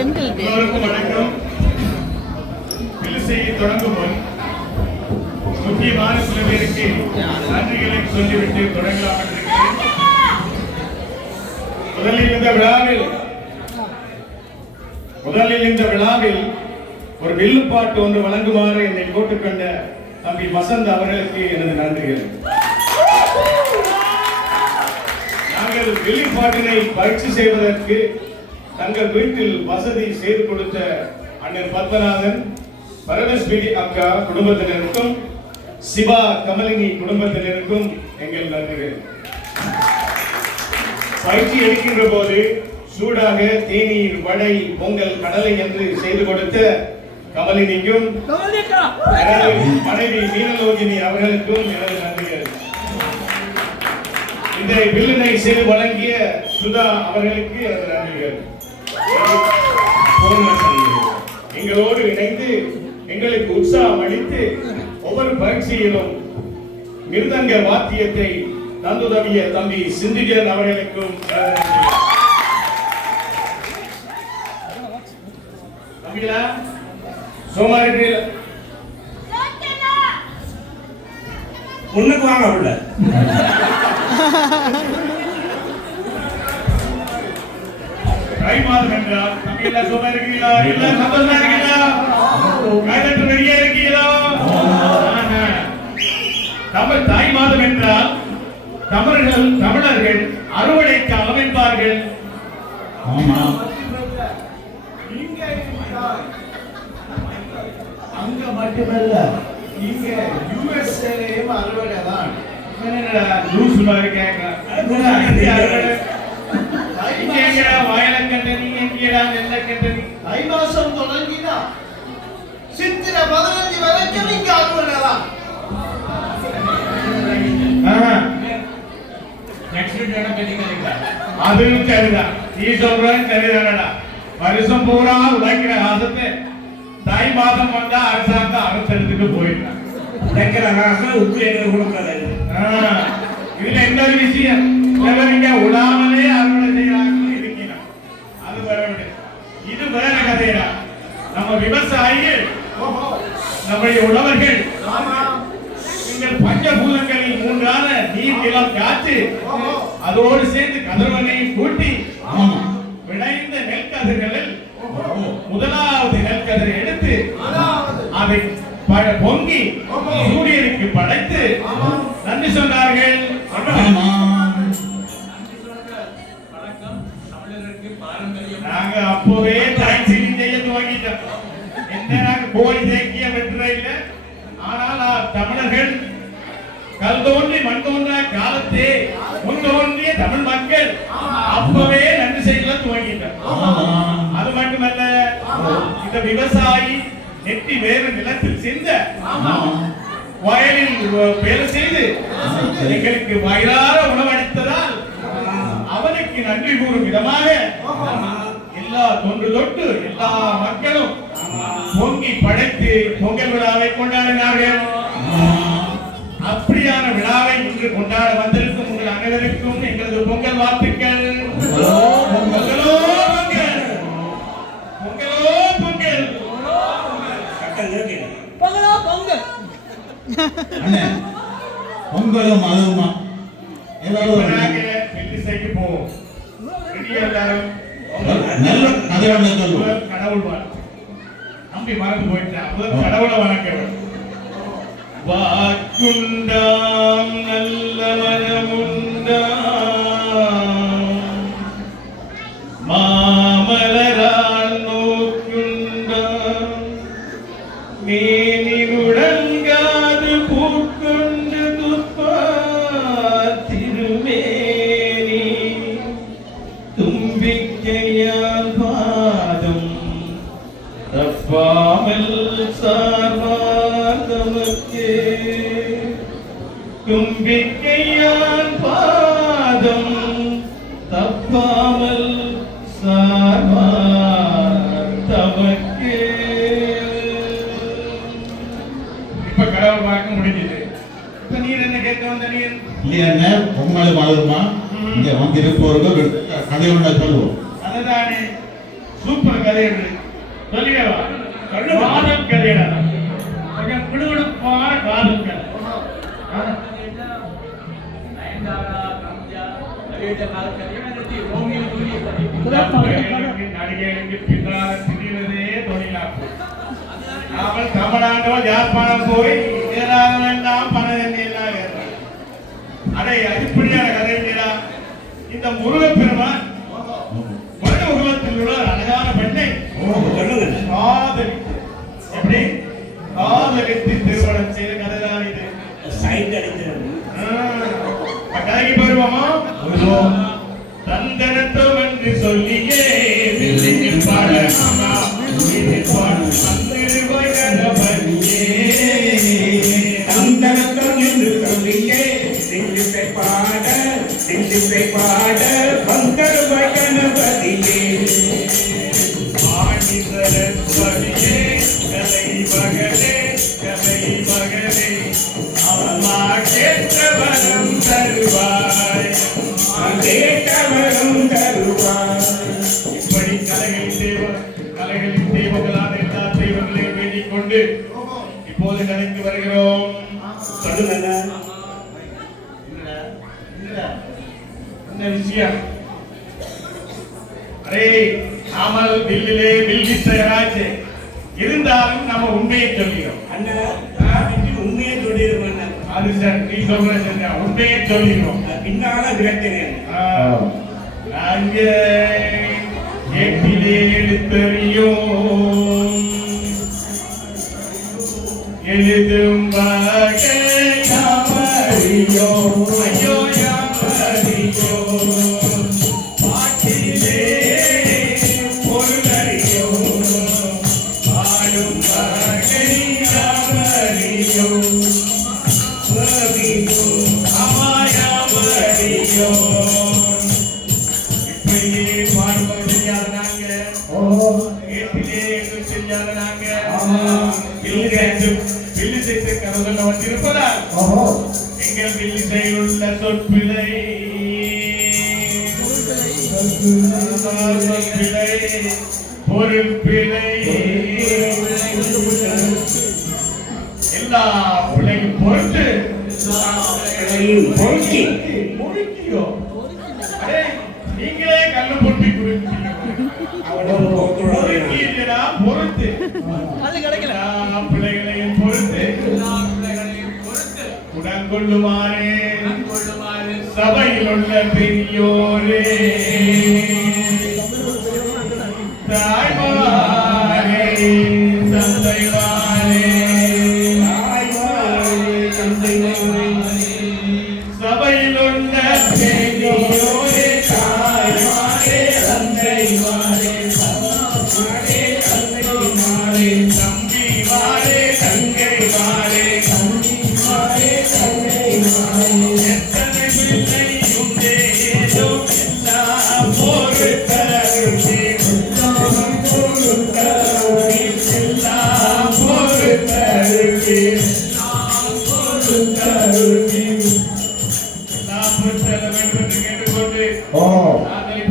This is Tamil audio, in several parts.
வணக்கம். செய்தி தொடங்கும் முன் முக்கியமான சில பேருக்கு நன்றிகளை சொல்லிவிட்டு தொடங்கலாம் என்றிருக்கிறேன். முதலில் இந்த விழாவில் ஒரு வில்லுப்பாட்டு ஒன்று வழங்குமாறு என்னை போட்டுக்கொண்ட தம்பி வசந்த் அவர்களுக்கு எனது நன்றிகள். நாங்கள் வில்லுப்பாட்டினை பயிற்சி செய்வதற்கு தங்கள் வீட்டில் வசதி செய்து கொடுத்த அண்ணன் பத்மநாதன், பரமேஸ்வரி அக்கா குடும்பத்தினருக்கும் சிவா கமலினி குடும்பத்தினருக்கும் எங்கள் நன்றிகள். பயிற்சி எடுக்கின்ற போது சூடாக தேநீர், வடை, பொங்கல், கடலை என்று செய்து கொடுத்த கமலினிக்கும் மனைவி மீனலோகினி அவர்களுக்கும் எனது நன்றிகள். இந்த வில்லினை செய்து வழங்கிய சுதா அவர்களுக்கு எனது நன்றிகள். எங்களோடு இணைந்து எங்களுக்கு உற்சாகம் அளித்து ஒவ்வொரு பயிற்சியிலும் மிருதங்க வாத்தியத்தை தந்துதவிய தம்பி சிந்திகன் அவர்களுக்கும் சோமாரி ஒண்ணுக்கு வாங்க உள்ள தை மாதம் என்றால் தம்பியெல்லாம் சும்மா இருக்கீங்களா? எல்லாம் சந்தோஷமா இருக்கீங்களா? கைதட்டு ரெடியா இருக்கீங்களா? தமிழ் தாய் மாதம் என்றால் தமிழர்கள் அறுவடைக்கு அமைப்பார்கள். அங்க மட்டுமல்ல, இங்க யுஎஸ்ஏலயும் அறுவடை தான். லூசு மாதிரி கேட்க தை மாசம் தொடங்கினா சித்திரை 15 வரைக்கும் இங்க அறுவடை தான். அதுவும் சரிதான். நீ சொல்றது சரிதானடா. வருஷம் பூரா உழைக்கிற ஆசத்தை தை மாதம் வந்தா அரசாங்கம் அரசெடுத்துட்டு போயிட்டான். இதுல என்ன ஒரு விஷயம், உடாமலே அறுவடை செய்யறாங்க இருக்கிறான். அது வேற, இது வேற கதைடா. நம்ம விவசாயிகள், நம்முடைய உழவர்கள் நீங்கள் பஞ்சபூதங்களில் மூன்றான நீர், நிலம், காற்று அதோடு சேர்ந்து கதிரவனையும் கூட்டி விளைந்த நெற்கதிர்களில் முதலாவது நெற்கதிரை எடுத்து அதை பொங்கி சூரியனுக்கு படைத்து நன்றி சொன்னார்கள். நாங்க அப்பவே டாக்ஸி செய்ய துவங்கிட்டோம். என்ன நாங்க கோழி தேக்கிய வெற்ற இல்லை. ஆனால் தமிழர்கள் கல் தோன்றி மண் தோன்றா காலத்தே முன் தோன்றிய தமிழ் மக்கள் அப்பவே நன்றி செய்ய துவங்கிட்டோம். அது மட்டுமல்ல, இந்த விவசாயி நெட்டி வேறு நிலத்தில் செஞ்ச வயலில் வேலை செய்து எங்களுக்கு வயிறார உணவளித்ததால் அவனுக்கு நன்றி கூறும் விதமாக எல்லா தொன்று தொட்டு எல்லா மக்களும் பொங்கி படைத்து பொங்கல் விழாவை கொண்டாடினார்கள். அப்படியான விழாவை இன்று கொண்டாட வந்திருக்கும் உங்கள் அனைவருக்கும் எங்களது பொங்கல் வாழ்த்துக்கள். பொங்கலோ பொங்கல், பொங்கலோ பொங்கல், பொங்கலோ பொங்கல். பொங்கலும் அதுமா போவோம். கடவுள் வாழ்த்து நம்பி மறந்து போயிட்டான். கடவுளை வணக்கம். வாக்குண்டாம் நல்ல மனமுண்டாம் மாமலரால் நோக்குண்டாம் மேனினுடங்காது பூக்கொண்டு துப்பார் திருமேனி தும்பிக்கையால் பாதம் தப்பாமல் சார்வார் தமக்கே. தும்பிக்கையால் பாதம் தப்பாமல் சார்வார் தமக்கே. இப்ப கடவுள் பார்க்க முடிஞ்சது. இப்ப நீர் என்ன கேட்க வந்த நீர் இல்லையா? பொங்கல் வாழ்மா இங்க வந்திருப்பவர்கள் கதை ஒன்றை சொல்லுவோம். அதுதானே சூப்பர் கதை என்று சொல்லிடவா காதல் கதைடா கொஞ்சம் குடுகுடுப்பான காதல் கதை நடிகைகளுக்கு பின்னால் திடீரதே தொழிலாப்பு நாமல் தமிழ்நாட்டோல் யாழ்ப்பாணம் போய் ஏறாதெல்லாம் பணதெல்லாம் அடே அடிப்படையான கதை இல்லையா இந்த முருகப்பெருமான் மனித உருவத்தில் உள்ள அழகான பெண்ணை காதலித்து எப்படி காதலித்து திருமணம் செய்த கதைதான் இது கடைக்கு வருவோமா தந்தனத்தம் என்று சொல்லியே பாடமா தந்தனத்தம் என்று சொல்லியே பாட பங்கர் கணபதியே ஆணிதரஸ்வரியே கலை மகளே அவன் கேட்டவரம் தருவாய் இப்படி கலைகளின் தெய்வங்களான எல்லா தெய்வங்களையும் வேண்டிக் கொண்டு இப்போது கலைக்கு வருகிறோம் இந்த விஷயம் அரே நாமல் தில்லிலே தில்லி தயாராச்சு இருந்தாலும் நம்ம உண்மையை சொல்லிடும் உண்மையை சொல்லிடுவோம் அது சார் நீ சொல்ற உண்மையை சொல்லிடுவோம் பின்னால விரட்டினேன் அங்கே எட்டிலே எழுத்தறியோம் எழுதும் யாமறியோ ஐயோ யாமறியோ பாட்டிலே பொருளறியோ பாடும் வகை யாமறியோ அமாயாமறியோ இப்படியே பாடுவது செய்யாத நாங்க ஏட்டிலே எங்கும் செய்யாத நாங்க வில்லிசைத்து கருதல வந்திருப்பதால் எங்கள் வில்லிசையில் உள்ள சொற்பிழை பொறுப்பிழை எல்லா பிள்ளையும் பொறுத்து பொறுக்கியோ நீங்களே கண்ணு பொறுப்பி கொடுப்பீங்க பொறுத்து பிள்ளைகளையும் பொறுத்து உடன்கொள்ளுமாறே சபையில் உள்ள பெரியோரே தாய்மாரே தந்தைவாரே சபையில் உள்ள பெரியோரே தாய்மாரே தந்தைவாரே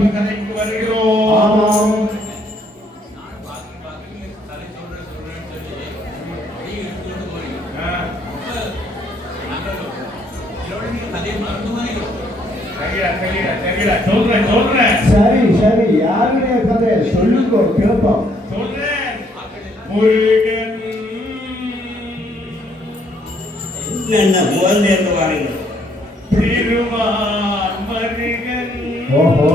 கதைக்கு வருகிறோம். சரி சரி யாருடைய கதை சொல்லுங்க கேட்போம். சொல்றேன். முருகன் என்ன முதல்ல இருந்து வாரீங்க. திருமால் மருகன் ஓஹோ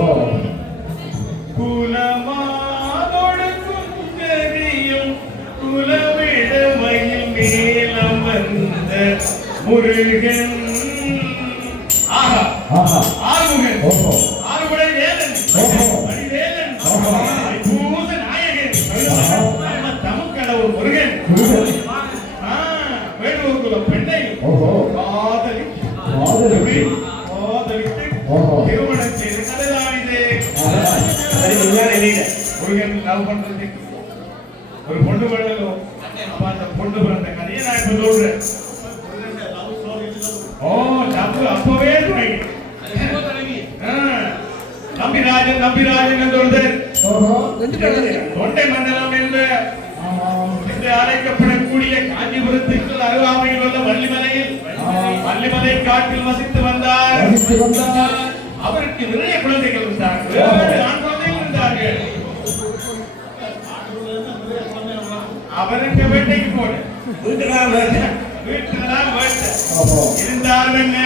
குலமாதோடு குந்தரியும் குலவிடமையில் மேலம் வந்த முருகன் ஆஹா ஆஹா ஆறுமுகன் ஓஹோ ஆறுமுறை வேலன் ஓஹோ மணிவேலன் ஓஹோ பூச நாயகன் நம்ம தமிழ்கடவுள் முருகன் வேடுவகுல பெண்ணை ஓஹோ காதலி காதலி காதலித்து ஓஹோ திருமணம் செய்து கதைதான் இது. முருகன் லவ் பண்றதுக்கு ஒரு பொண்ணு பிறந்தோம். அப்ப அந்த பொண்ணு பிறந்த கதையை நான் இப்ப சொல்றேன். ஓ லவ் அப்பவே தொடங்கி நம்பிராஜன் என்று ஒருத்தர் ஓஹோ. தொண்டை மண்டலம் என்று ஆமாம். என்று அழைக்கப்படக்கூடிய காஞ்சிபுரத்திற்கு அருகாமையில் உள்ள வள்ளிமலையில் வள்ளிமலை காட்டில் வசித்து வந்தார். வசித்து வந்தார். அவருக்கு நிறைய குழந்தைகள் இருந்தார்கள். 7 ஆண் குழந்தைகள் இருந்தார்கள். அவருக்கு வேட்டைக்கு போன வீட்டுலாம் வேண்டாம். வீட்டில்தான் வேட்டை. ஓஹோ. இருந்தாலும் என்ன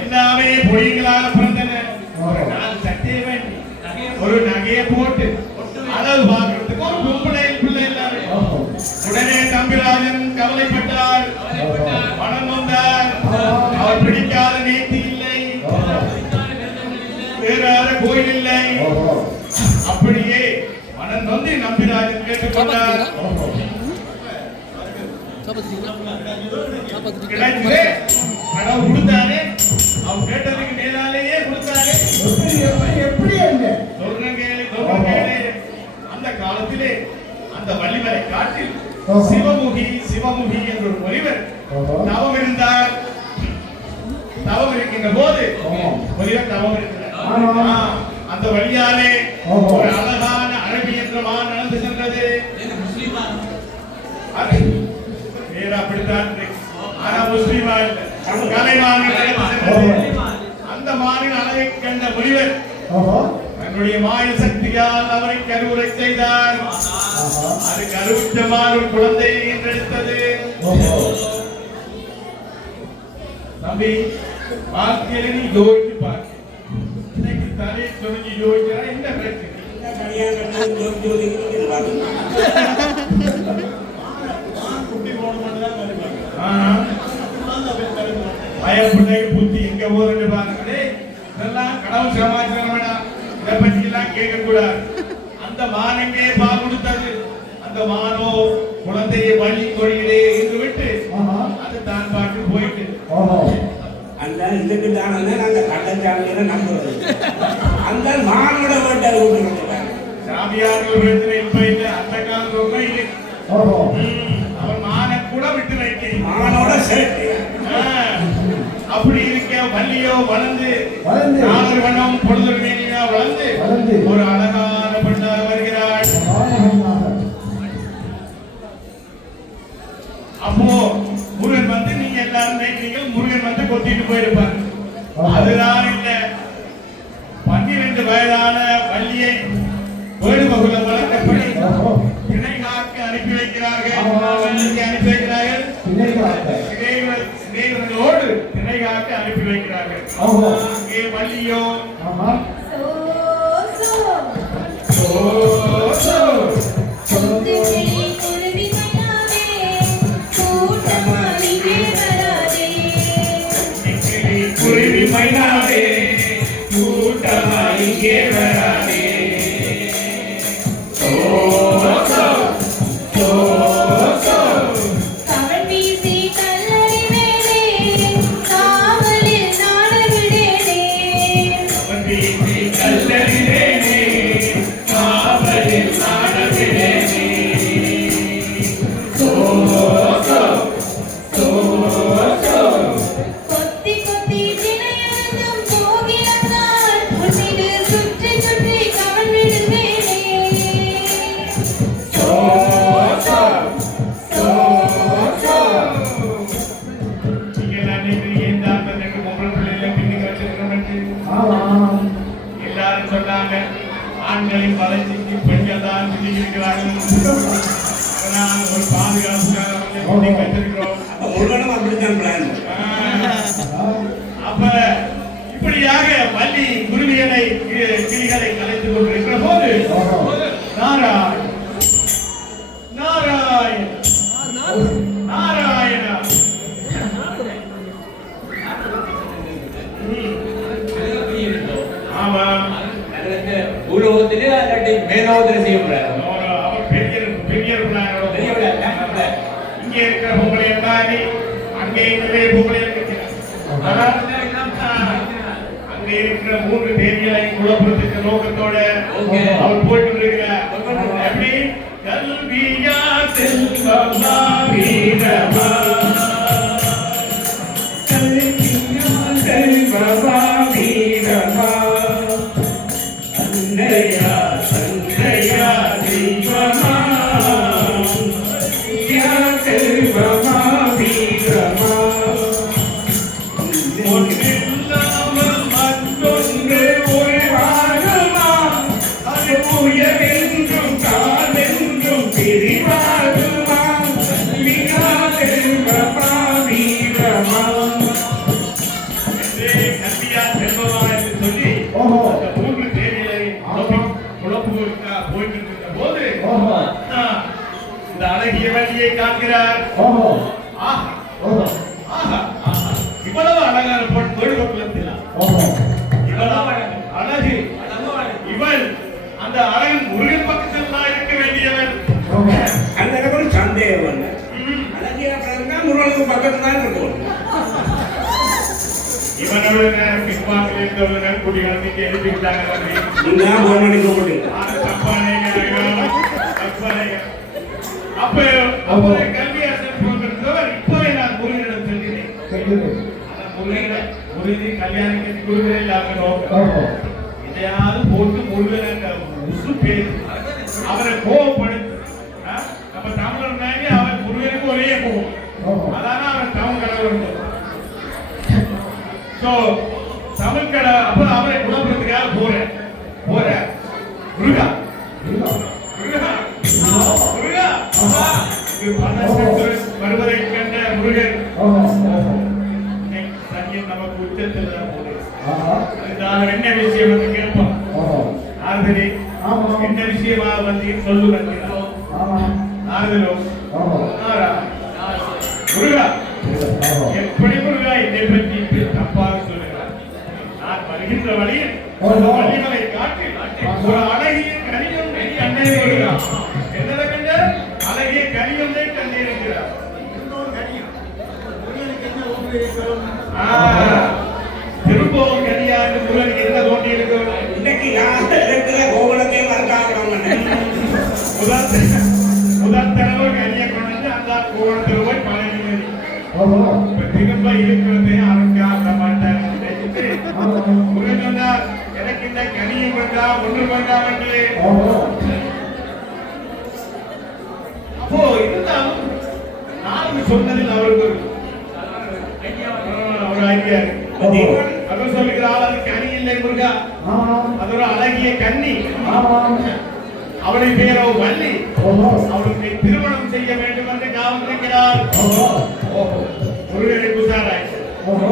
எல்லாமே பொடிகளாக பிறந்தன. ஒரு 4 சட்டையை வேண்டி ஒரு நகையை போட்டு அளவு பார்க்கறதுக்கு ஒரு பிள்ளை எல்லாமே. ஓஹோ. உடனே தம்பிராஜன் கவலைப்பட்டார். மனம் வந்தார். அவர் பிடிக்காத நேர்த்தி இல்லை, வேற கோயில் இல்லை. ஓஹோ. அப்படியே மனம் வந்து நம்பிராஜன் கேட்டுக்கொண்டார். ஓஹோ. கிடைச்சது. கடவுள் கொடுத்தாரு. அவர் கேட்டதுக்கு மேலாலேயே கொடுத்தாரு. எப்படி என்ன? சொல்றேன் கேளு. அந்த காலத்திலே அந்த வள்ளிமலை காட்டில் ஓஹோ. சிவமுகி என்ற ஒரு முனிவர் ஓஹோ. தவம் இருந்தார். தவம் இருக்கின்ற போது ஆமா. முனிவர் தவம் இருக்கிறார். ஆமா. அந்த வழியாலே ஓஹோ. ஒரு அழகான அழகு என்ற மான் நடந்து சென்றது. அது வேற அப்படித்தான் இருக்கு. ஆனா முஸ்லிமா இல்ல, கலைமான் நடந்து சென்றது. அந்த மானின் அழகை கண்ட முனிவர் ஓஹோ. தன்னுடைய மாய சக்தியால் அவரை கருவுரை செய்தார். ஆஹா. அது கருவுற்றமான ஒரு குழந்தை என்றெடுத்தது. ஓஹோ. தம்பி வாழ்க்கையில நீ யோசிச்சு பாரு. இன்னைக்கு தலை சொரிஞ்சு யோசிச்சா என்ன பிரச்சனை? இந்த கல்யாணம் ஜோதி ஜோதிக்கு பார்க்கணும். பயப்பிள்ளைக்கு புத்தி எங்க போறது பாருங்களே. இதெல்லாம் கடவுள் சமாச்சாரம் வேணாம். இதை பற்றி எல்லாம் கேட்க கூடாது. அந்த மானங்கே பால் கொடுத்தது. அந்த மானோ குழந்தையை வழி கொழியிலே இருந்து விட்டு ஆஹா. அது தான் பாட்டு போயிட்டு. ஓஹோ. அந்த இதுக்கு தானே நாங்க கள்ளச்சாமியில நம்புறது. அந்த மானோட வேட்டை விட்டுருக்காங்க. சாமியார்கள் பிரச்சனை இப்ப இல்லை. அந்த காலம் ரொம்ப இல்லை. ஓஹோ. அவன் மானை கூட விட்டு வைக்க மானோட சேர்த்து அப்படி இருக்க வள்ளியோ வளர்ந்து வளர்ந்து. நாலு வண்ணம் பொழுது மேனியா வளர்ந்து வளர்ந்து. ஒரு அழகான பெண்ணாக வருகிறாள். ஆனந்தமாக. அப்போ முருகன் வந்து நீங்க எல்லாரும் நினைக்கிறீங்க முருகன் வந்து கொத்திட்டு போயிருப்பார். அதுதான் இல்ல. 12 வயதான வள்ளியை வேடுபகுல வளர்க்கப்படி ஓஹோ. பிணை காக்க அனுப்பி வைக்கிறார்கள். ஆமா. வள்ளிக்கு அனுப்பி வைக்கிறார்கள். பிணைகளாக. சிறைகளோடு பிணை காக்க அனுப்பி வைக்கிறார்கள். ஓஹோ. அங்கே வள்ளியோ ஆமா. குருவி மைனாவே கூட்டமாய் இங்கே வராதே. கல்லறிவேனே காவலில் நாடவிடேனே. ஆமாம். எல்லாரும் சொன்னாங்க ஆண்களின் வளர்ச்சிக்கு பெண்கள் தான் சிந்திக்கிறார்கள். அதனால் ஒரு பாதுகாப்புக்காக வந்து கட்டிருக்கிறோம். முருகனும் அப்படித்தான் பிளான். அப்ப இப்படியாக வள்ளி குருவியலை கிளிகளை கலைத்துக் கொண்டிருக்கிற போது நாராயண நாராயண நாராயண ஆமா பூலோகத்திலே அல்லாட்டி மேலோகத்தில் செய்யக்கூடாது. அவர் பெரிய பெரிய இங்கே இருக்கிற பொங்கலை எல்லாமே அங்கே நிறைய பொங்கலை இருக்கிறார். அங்கே இருக்கிற 3 தேவிகளை குழப்பத்துக்கு நோக்கத்தோட அவர் போயிட்டு இருக்கிறார். எப்படி கல்வியா செல்வமா வீரமா கல்வியா செல்வமா வீரமா அன்னையா சங்க தெய்வமா யார் தெய்வமா வீரமா ஒன்றில்லாமல் மற்றொன்று உருவாகுமா அது உயரென்றும் காலென்றும் பிரிவாகுமா யார் தெய்வமா வீரமா என்றே கல்வியா செல்வமா என்று சொல்லி ஓஹோ. அந்த மூன்று தேதிகளை குழப்புகளுக்காக போயிட்டு இருக்கின்ற போது ஓஹோ. இந்த அழகிய வழியை காண்கிறார். ஓஹோ. ஆஹா, ஓஹோ. ஆஹா, ஆஹா. இவ்வளவு அழகான பொன் தொழில்நுட்பத்தில் ஓஹோ. இவ்வளவு அழகு இவள் அந்த அழகன் முருகன் பக்கத்தில் தான் இருக்க வேண்டியவன். ஓஹோ. அந்த எனக்கு ஒரு சந்தேகம் இல்லை ம். அழகியா பிறந்தா முருகனுக்கு பக்கத்துல தான் இருக்கும் இவனோட பின்பாட்டில் இருந்தவர்கள் குடிகளுக்கு எழுதி விட்டாங்க. நீங்க தான் போன் அடிக்க முடியும் அப்ப கல்வியாசர் போன்றவர் இப்பவே நான் முருகனிடம் செல்கிறேன். செல்லுங்க. ஆனா முருகனை கல்யாணம் கட்டி கொடுக்கிறேன் இல்லாம ஓஹோ. இதையாவது போட்டு முருகனை உசு பேசி அவரை கோவப்படுத்தி நம்ம தமிழர் மேலே அவர் முருகனுக்கு ஒரே கோவம். ஓஹோ. அதான அவன் தமிழ் கடவுள். சோ தமிழ் கடை அப்ப அவரை குணப்படுத்துக்காக போறேன் முருகா இல்ல. முருகா முருகா இது பரமேஸ்வரன் வருவதை கண்ட முருகன் ஓஹோ. ஓஹோ. சன்னியம் நமக்கு உச்சத்தில் தான் போகுது. ஆஹா. அதுதான் என்ன விஷயம் வந்து கேட்போம். ஓஹோ. ஆறுதலே ஆமா. என்ன விஷயமா வந்து சொல்லுங்க. ஆமா. ஆறுதலோ ஓஹோ. ஆறா முருகா ஓஹோ. எப்படி முருகா என்னை பற்றி இப்படி தப்பாக சொல்லுகிறார்? நான் வருகின்ற வழியில் ஒரு வழிகளை காட்டி ஒரு அழகிய கனியொன்றை கண்ணே முருகா என்ன கண்ட அழகிய கனியொன்றை கண்ணே இருக்கிறார். திருப்பவும் கனியாக முருகனுக்கு என்ன தோண்டி இருக்கிறது? இன்னைக்கு நான் இருக்கிற கோகுலத்தை மறக்காம முதல் தடவை கனியை கொண்டு அந்த கோவணத்தில் போய் பழகி ஓஹோ. திரும்ப இருக்கிறது அவனுக்கு மாட்டார். ஆமா. முருகன் சொன்னார், எனக்கு இந்த கனியும் வேண்டாம் ஒன்று வேண்டாம் என்று. ஓஹோ. அப்போ இருந்தாலும் நான் சொன்னதில் அவருக்கு ஒரு ஐடியா இருக்கு. அவர் சொல்லுகிறாள் அது கனி இல்லை முருகா, ஆமா. அது ஒரு அழகிய கன்னி. ஆமா. அவளை பேரோ வள்ளி. ஓஹோ. அவளுக்கு திருமணம் செய்ய வேண்டும் என்று காவலிருக்கிறார். ஓஹோ. ஓஹோ, முருகனை குசாராயிற்று. ஓஹோ.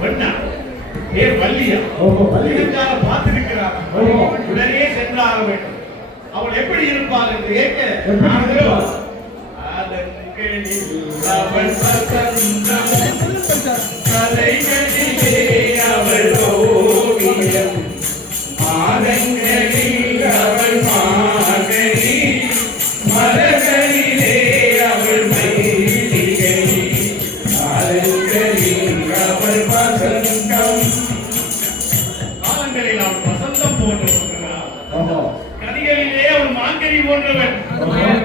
பெண்ணா பேர் வள்ளியா? ஓஹோ. வள்ளி. இருந்தால பார்த்திருக்கிறார். ஓஹோ. உடனே சென்றாக வேண்டும். அவள் எப்படி இருப்பாள் என்று கேட்க எப்படி நானோ, இருப்பாள்? அதன்களில் அவள் வசந்தம், கலைகளிலே அவள் ஓவியம், மாதங்களில் அவள் மார்கழி, மலர்களிலே அவள் மல்லிகை, காலங்களில் அவள் வசந்தம். காலங்களில் அவள் வசந்தம் போன்றவர்களால், ஓஹோ. கனிகளிலே அவள் மாங்கனி போன்றவன்,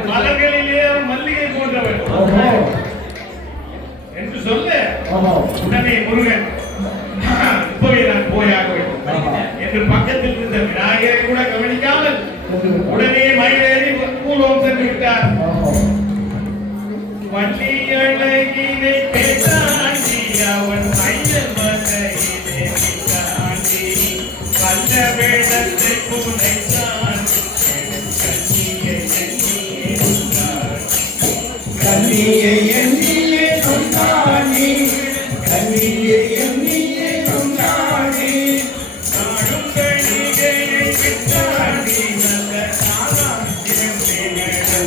மலர்களிலே அவள் மல்லிகை போன்றவன் ஓஹோ. என்று சொல்ல ஓஹோ. உடனே முருகன் இப்பவே நான் போயாக வேண்டும் என்று பக்கத்தில் இருந்த விநாயகரை கூட கவனிக்காமல் உடனே மயிலேறி பூலோகம் சென்று விட்டார். ஓஹோ. வள்ளி அழகினை பேசாண்டி அவன் மயில் மலையிலே தாண்டி வந்த வேடத்தை பூனை தாண்டி கண்ணியை எண்ணியே கொண்டாடி கண்ணியை எண்ணியே கொண்டாடி நாடும் கணிகையை விட்டாடி நல்ல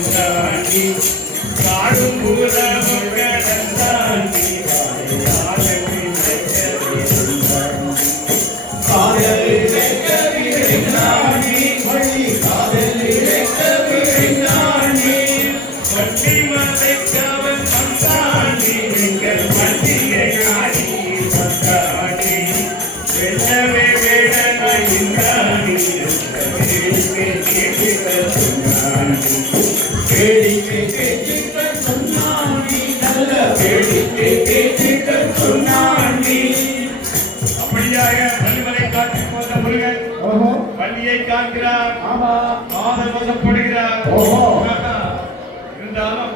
தாண்டி காடும் புறமும் கடந்தாண்டி காதலிலே கவிதைந்தாண்டி வழி காதலிலே கவிதைந்தாண்டி வண்டி மலை கவன் வருகிறார், ஆமா. காதல் வசப்படுகிறார். ஓஹோ. இருந்தாலும்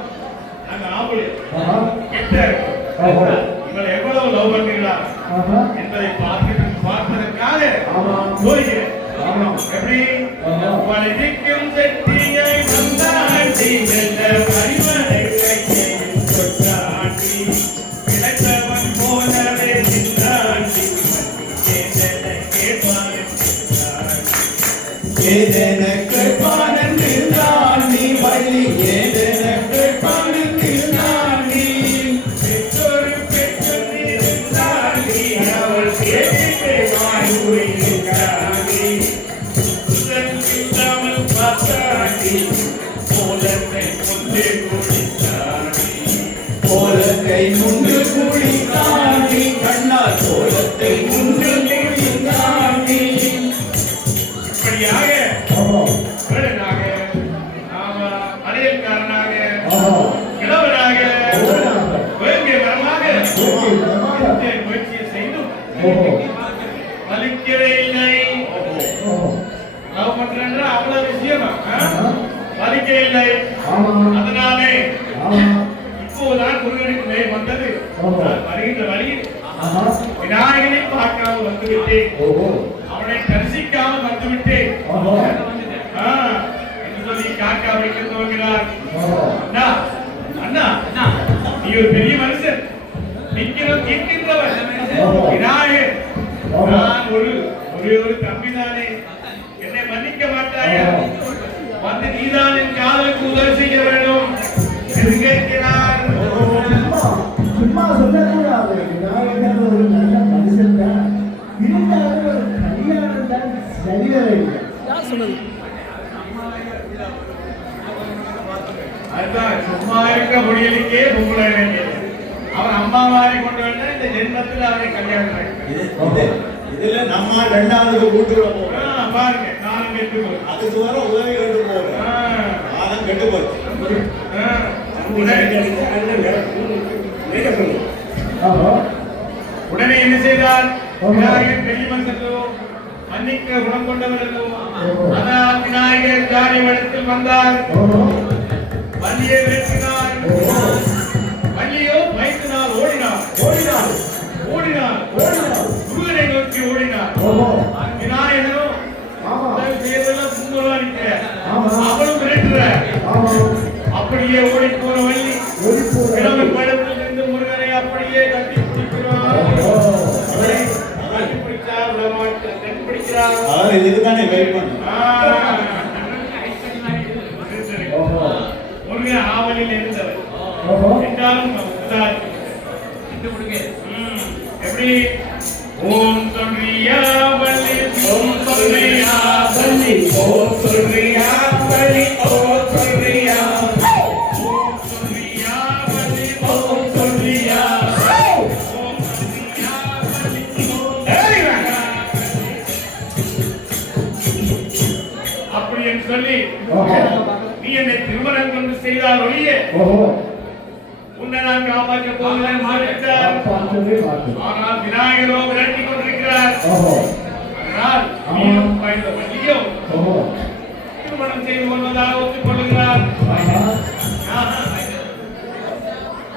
நாங்க ஆம்பளை ஆஹா. கிட்ட இருக்கோம். ஓஹோ. உங்களை எவ்வளவு லவ் பண்ணுறீங்களா ஆஹா. என்பதை பார்ப்பதற்காக ஆமா. போகிறேன். ஆமா. எப்படி ஆமா. வலிக்கும் செட்டியை வந்தாண்டி வெல்ல பரிமளை கையை தொட்டாண்டி கிடைத்தவன் போலவே நின்றாண்டி ஏதென கேட்பான் என்றான் நீ வள்ளி ஏதென கேட்பான் என்றான் நீ பெற்றொரு பெற்று இருந்தான் நீ அவள் கேட்டு வாய் நீ இல்லாமல் பார்த்தாண்டி போலத்தை முன்னே குடித்தாண்டி கோலத்தை முண்டு குடித்தாண்டி கண்ணால் கோலத்தை முண்டு குடித்தாண்டி இப்படியாக ஆமா. வேடனாக நாம அடையல்காரனாக ஆமா. கிழவனாக கிழவனாக, வேங்கை வரமாக வேங்கை வரமாக. இந்த முயற்சியை செய்தும் ஓஹோ. வலிக்கவே இல்லை. ஓஹோ. லவ் பண்றேன்னா அவ்வளவு விஷயமா வலிக்க இல்லை. ஆமா. அதனாலே ஆமா. இப்போதான் முருகனுக்கு மேல் வந்தது. ஓஹோ. நான் வருகின்ற வழியில் ஆமா. விநாயகனை பார்க்காமல் வந்துவிட்டேன், ஓஹோ. அவனை தரிசிக்காமல் வந்துவிட்டேன் ஓஹோ. என்று சொல்லி காக்கா வைக்க துவங்கினார். ஓஹோ. அண்ணா அண்ணா அண்ணா, நீ ஒரு பெரிய மனுஷன், நிக்கிறோம் கேட்கின்றவன் ஓஹோ. விநாயகர், ஓஹோ. நான் ஒரே ஒரு தம்பிதானே, என்னை மன்னிக்க மாட்டாயா? வந்து நீதான் என் காதலுக்கு உதவி செய்ய வேண்டும் என்று கேட்கிறார். சும்மா சொல்லக்கூடாது. விநாயகர் ஒரு நல்ல மனுஷன் தான். இருந்தாலும் ஒரு கல்யாணம் தான் சரிவர இல்லை. அதுதான் சும்மா இருக்க முடியலுக்கே கும்பிட வேண்டியது. அவன் அம்மா மாதிரி கொண்டு வந்தா இந்த ஜென்மத்தில் அவனை கல்யாணம் பண்ணிட்டான். இதுல நம்ம ரெண்டாவது கூட்டுக்குள்ள போறோம். பாருங்க, நானும் கெட்டு போறேன். அதுக்கு வர உதவி கேட்டு போறோம். நானும் கெட்டு போச்சு. ஆமா. உடனே என்ன செய்தார்? விநாயகர் பெரிய மனுஷனோ மன்னிக்க குணம் கொண்டவர்களோ, ஆனால் விநாயகர் ஜாடி வடத்தில் வந்தார். ஓஹோ. வள்ளியை விரட்டினார். வள்ளியோ பயத்தினால் ஓடினார். முருகனை நோக்கி ஓடினார். ஓஹோ. விநாயகனோ ஆமா. செய்யறதெல்லாம் சும்மா நிற்கிறார். ஆமா. அவளும் விரட்டுறார். ஆமா. அப்படியே ஓடி போன வள்ளி ஓடிப்போன கிழமை படத்தில் இருந்து முருகனை அப்படியே கட்டி பிடிக்கிறார். கட்டி பிடிச்சார், விடமாட்டார். கட்டி பிடிக்கிறார். அதாவது இதுக்குதானே வெயிட் பண்ணு. ஓஹோ. முருகன் ஆவலில் இருந்தவர் ஓஹோ. என்றாலும் எப்படி ஓம் சொல்றியா வள்ளி, ஓம் சொல்றியா வள்ளி, ஓம் சொல்றியா வள்ளி, ஓம் சொல்றியா, ஓம் சொல்றியா வள்ளி, ஓம் சொல்றியா, ஓம் சொல்றியா வள்ளி, அப்படி என்று சொல்லி ஓஹோ. நீ என்னை திருமணம் கொண்டு செய்தால் ஒழிய ஓஹோ. உன்னை நான் காப்பாற்ற போகிறேன் சொல்லிட்டார். பார்த்ததே பார்த்து. ஆனால் விநாயகரோ விரட்டி கொண்டிருக்கிறார். ஓஹோ. அதனால் நீயும் பயந்த வள்ளியோ ஓஹோ. திருமணம் செய்து கொள்வதாக ஒத்துக்கொள்கிறார். ஆஹா.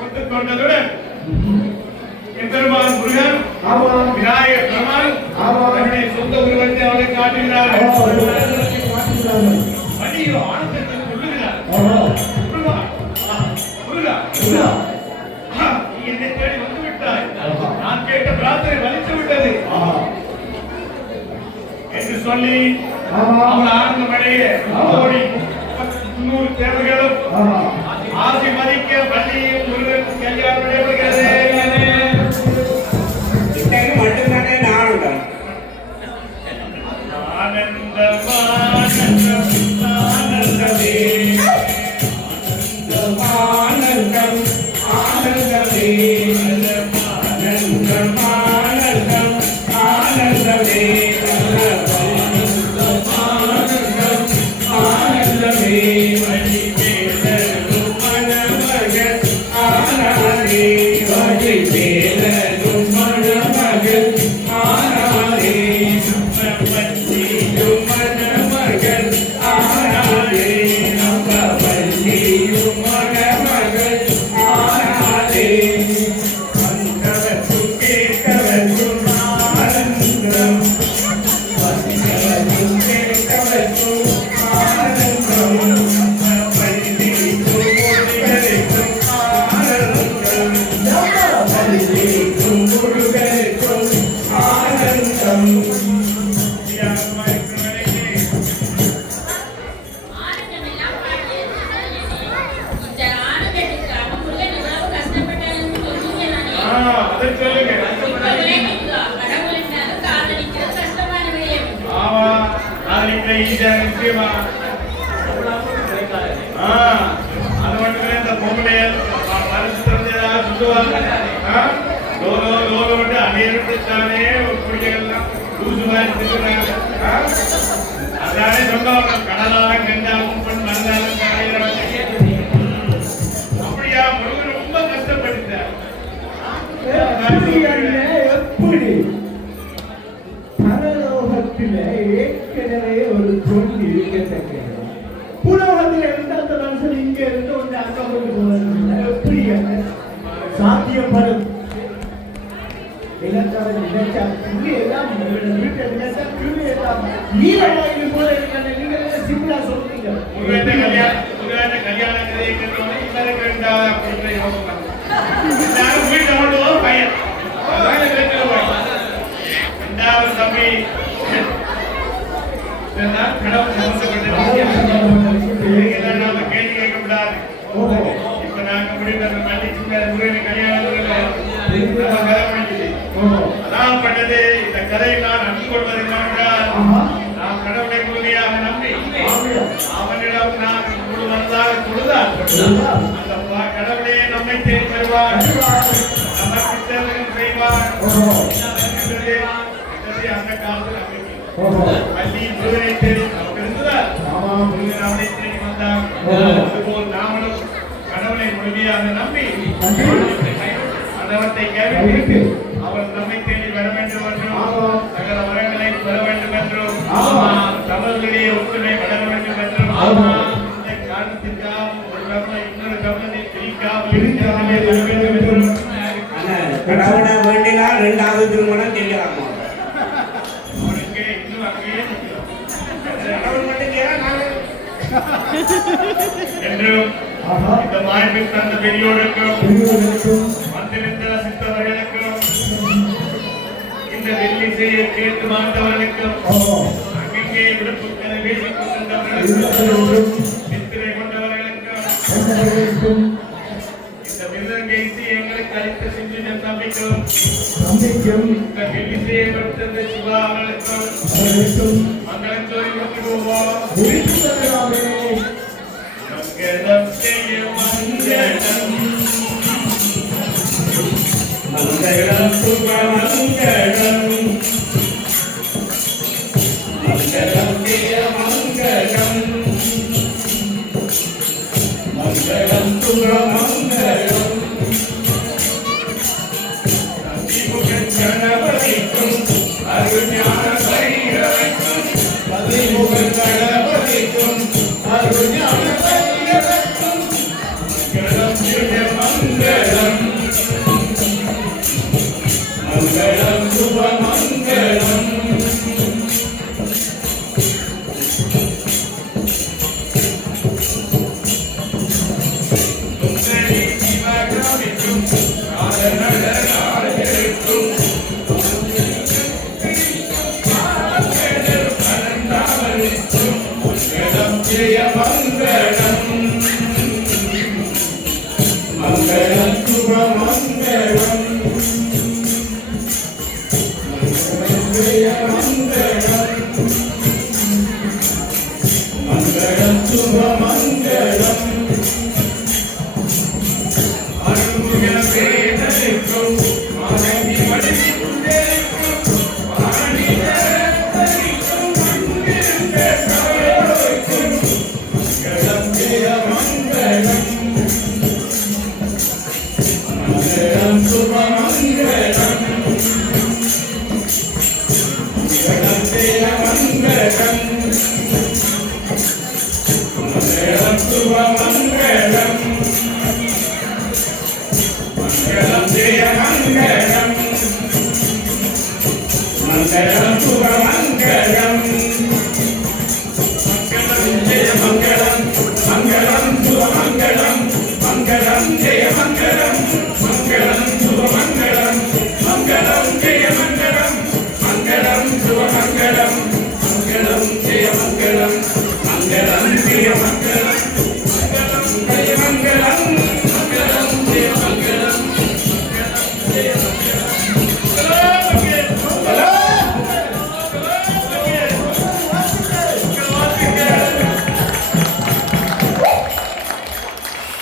ஒத்துக்கொண்டதுடன் என் பெருமான் முருகன் ஆமா. விநாயகர் பெருமான் ஆமா. தன்னுடைய சொந்த உருவத்தை அவரை காட்டுகிறார். பார்த்துக்கிறார்கள். வள்ளியோ ஆனந்தத்தில் சொல்லுகிறார். ஓஹோ. முருகா, முருகா, முருகா. நீ என்னை தேடி வந்து விட்டாய். நான் கேட்ட பிரார்த்தனை வலித்து விட்டது ஆஹா. என்று சொல்லி ஆமா. அவள் ஆனந்தமடைய ஓடி 300 தேவர்களும் ஆஹா. ஆசி மதிக்க வள்ளியும் முருகன் கல்யாணம் நடைபெறுகிறது. இன்னைக்கு மட்டும்தானே நானும் ஆனந்தம் ஆனந்தம் ஆனந்தமே, ஆனந்தம் ஆனந்தமே ஆனந்தம் ஆனந்தம் ஆனந்தமே ஆனந்தமே வழி வேதரும் மணமகன் ஆனந்தமே நிச்சயமா. அது மட்டும் இந்த பொம்பளையல் மனசு தெரிஞ்சதா சுத்துவாங்க. லோலோட்டு அணியிருந்தானே குடிகள்லாம் லூசு மாதிரி திட்டுறாங்க. அதானே சொன்னாங்க கடலாலும் கண்டாலும் பெண் மறந்தாலும் கரையிறவன். அப்படியா முருகன் ரொம்ப கஷ்டப்பட்டுட்டார். எப்படி பரலோகத்தில ஏற்கனவே ஒரு பொண்ணு இருக்கத்தக்க புலோகத்தில் இருந்து அந்த மனுஷன் இங்க இருந்து ஒன்று அங்க கொண்டு போறது எப்படி சாத்தியப்படும்? இலக்காரன் நினைச்சா புள்ளி எல்லாம் வீட்டை நினைச்சா புள்ளி எல்லாம் நீலவாயில் போல இருக்காங்க. நீங்க சிம்பிளா சொல்றீங்க. முருகன் கல்யாண கதையை கேட்டோன்னே எல்லாரும் கேட்டாங்க அப்படின்ற யோகம் தான். எல்லாரும் வீட்டை கொண்டு போக பையன் ரெண்டாவது தம்பி கடவுள் நாம கேள்வி கேட்க கூடாது. இப்ப நாங்க முடிவு மன்னிச்சு முருகன் கல்யாணம் அதான் பண்ணது. இந்த கதையை நான் நம்பி கொள்வது என்னவென்றால் நாம் கடவுளை முழுமையாக நம்பி அவனிடம் நான் முழுவதாக கொடுத்தால் அந்த கடவுளே நம்மை தேடி வருவார், நமக்கு தேவையும் செய்வார். அந்த காலத்தில் பள்ளி முருகனை தேடி நமக்கு இருந்ததால் முருகன் அவனை தேடி வந்தார். அதுபோல் நாமளும் கடவுளை முழுமையாக நம்பி அதவத்தை கேட்டு அவர் நம்மை தேடி வர வேண்டும் என்றும் சகல வரங்களை பெற வேண்டும் என்றும் தமிழ்களிடையே ஒற்றுமை வளர வேண்டும் என்றும் இந்த காரணத்திற்காக ஒரு கவலை இன்னொரு கவலை பிரிக்காமல் இருக்க வேண்டும் என்றும் கடவுளை வேண்டினால் இரண்டாவது திருமணம் செய்யலாமா? அவனுக்கு இன்னும் அங்கேயே கடவுள் மட்டும் என்றும் இந்த வாய்ப்பில் தந்த பெரியோருக்கும் வந்திருந்த சித்தவர்களுக்கும் இந்த வெள்ளிசையை கேட்டு வாழ்ந்தவர்களுக்கும் அங்கே விடுப்புகளை பேசிக் கொண்டிருந்தவர்களுக்கும் நித்திரை கொண்டவர்களுக்கும் இந்த வில்லங்கேசி எங்களுக்கு அளித்த சிந்தின தம்பிக்கும் இந்த வெள்ளிசையை கொடுத்த சிவா அவர்களுக்கும் மங்களம் சொல்லி கொண்டிருவோம். மங்களம் செய்ய மங்களம் மங்களம் சுபமங்களம் மங்களம் ஜெய மங்களம் மங்களம் சுபமங்களம் அதிமுகன் கணபதிக்கும் அருஞான பைரவர்க்கும் அதிமுகன் கணபதிக்கும் அருஞான பைரவர்க்கும் மங்களம் ஜெய மங்களம் மங்களம் சுபமங்களம் சுந்தரி சிவகாமிக்கும் ராஜநடராஜருக்கும் பரந்தாமனுக்கும் மங்களம் ஜெய மங்களம் மங்களம் சுபமங்களம் மங்களம் சுபமங்களம் அருள்முக வேதனைக்கும் மாதவி மனைவி புண்டேருக்கும் வாணிதரிக்கும் வந்திருந்த சபையோருக்கும் மங்களம் ஜெய மங்களம் மங்களம் சுபமங்களம் மங்களம் ஜெய மங்களம் மங்களம் சுபமங்களம் மங்களம் ஜெய மங்களம் மங்களம் சுபமங்களம்